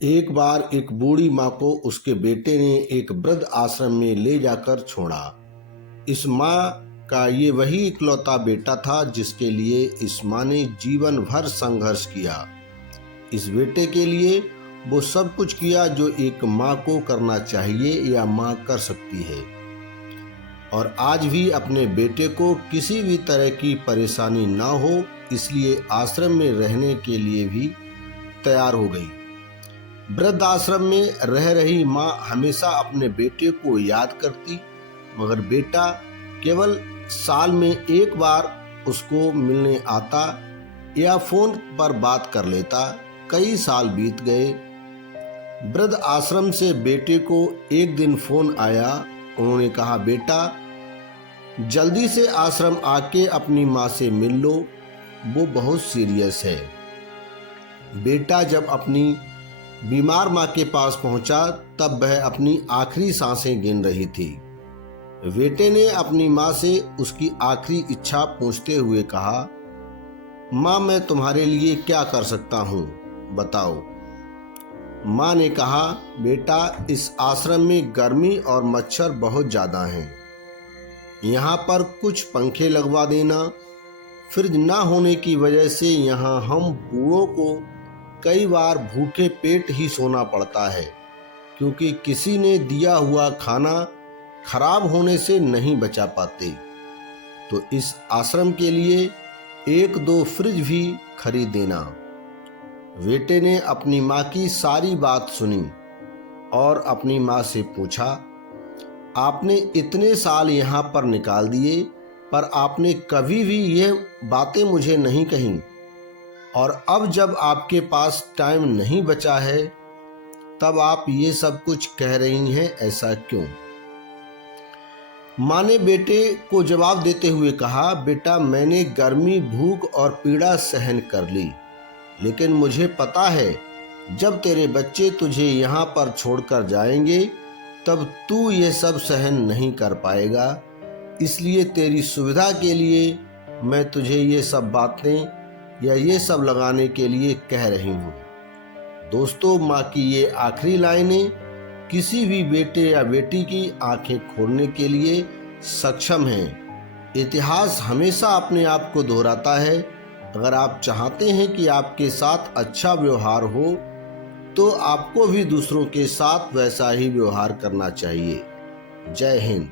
एक बार एक बूढ़ी माँ को उसके बेटे ने एक वृद्ध आश्रम में ले जाकर छोड़ा। इस माँ का ये वही इकलौता बेटा था जिसके लिए इस माँ ने जीवन भर संघर्ष किया। इस बेटे के लिए वो सब कुछ किया जो एक माँ को करना चाहिए या माँ कर सकती है, और आज भी अपने बेटे को किसी भी तरह की परेशानी ना हो इसलिए आश्रम में रहने के लिए भी तैयार हो गई। वृद्ध आश्रम में रह रही माँ हमेशा अपने बेटे को याद करती, मगर बेटा केवल साल में एक बार उसको मिलने आता या फोन पर बात कर लेता। कई साल बीत गए। वृद्ध आश्रम से बेटे को एक दिन फोन आया। उन्होंने कहा, बेटा जल्दी से आश्रम आके अपनी माँ से मिल लो, वो बहुत सीरियस है। बेटा जब अपनी बीमार माँ के पास पहुंचा तब वह अपनी आखिरी सांसें गिन रही थी। बेटे ने अपनी माँ से उसकी आखिरी इच्छा पूछते हुए कहा, माँ मैं तुम्हारे लिए क्या कर सकता हूँ, बताओ। माँ ने कहा, बेटा इस आश्रम में गर्मी और मच्छर बहुत ज़्यादा हैं। यहाँ पर कुछ पंखे लगवा देना। फ्रिज ना होने की वजह से यहाँ हम बूढ़ों को कई बार भूखे पेट ही सोना पड़ता है, क्योंकि किसी ने दिया हुआ खाना खराब होने से नहीं बचा पाते। तो इस आश्रम के लिए 1-2 फ्रिज भी खरीद देना। बेटे ने अपनी माँ की सारी बात सुनी और अपनी माँ से पूछा, आपने इतने साल यहाँ पर निकाल दिए पर आपने कभी भी यह बातें मुझे नहीं कहीं, और अब जब आपके पास टाइम नहीं बचा है तब आप ये सब कुछ कह रही हैं, ऐसा क्यों? माँ ने बेटे को जवाब देते हुए कहा, बेटा मैंने गर्मी, भूख और पीड़ा सहन कर ली, लेकिन मुझे पता है जब तेरे बच्चे तुझे यहाँ पर छोड़कर जाएंगे तब तू ये सब सहन नहीं कर पाएगा। इसलिए तेरी सुविधा के लिए मैं तुझे ये सब बातें या ये सब लगाने के लिए कह रही हूँ। दोस्तों, माँ की ये आखिरी लाइनें किसी भी बेटे या बेटी की आंखें खोलने के लिए सक्षम हैं। इतिहास हमेशा अपने आप को दोहराता है। अगर आप चाहते हैं कि आपके साथ अच्छा व्यवहार हो तो आपको भी दूसरों के साथ वैसा ही व्यवहार करना चाहिए। जय हिंद।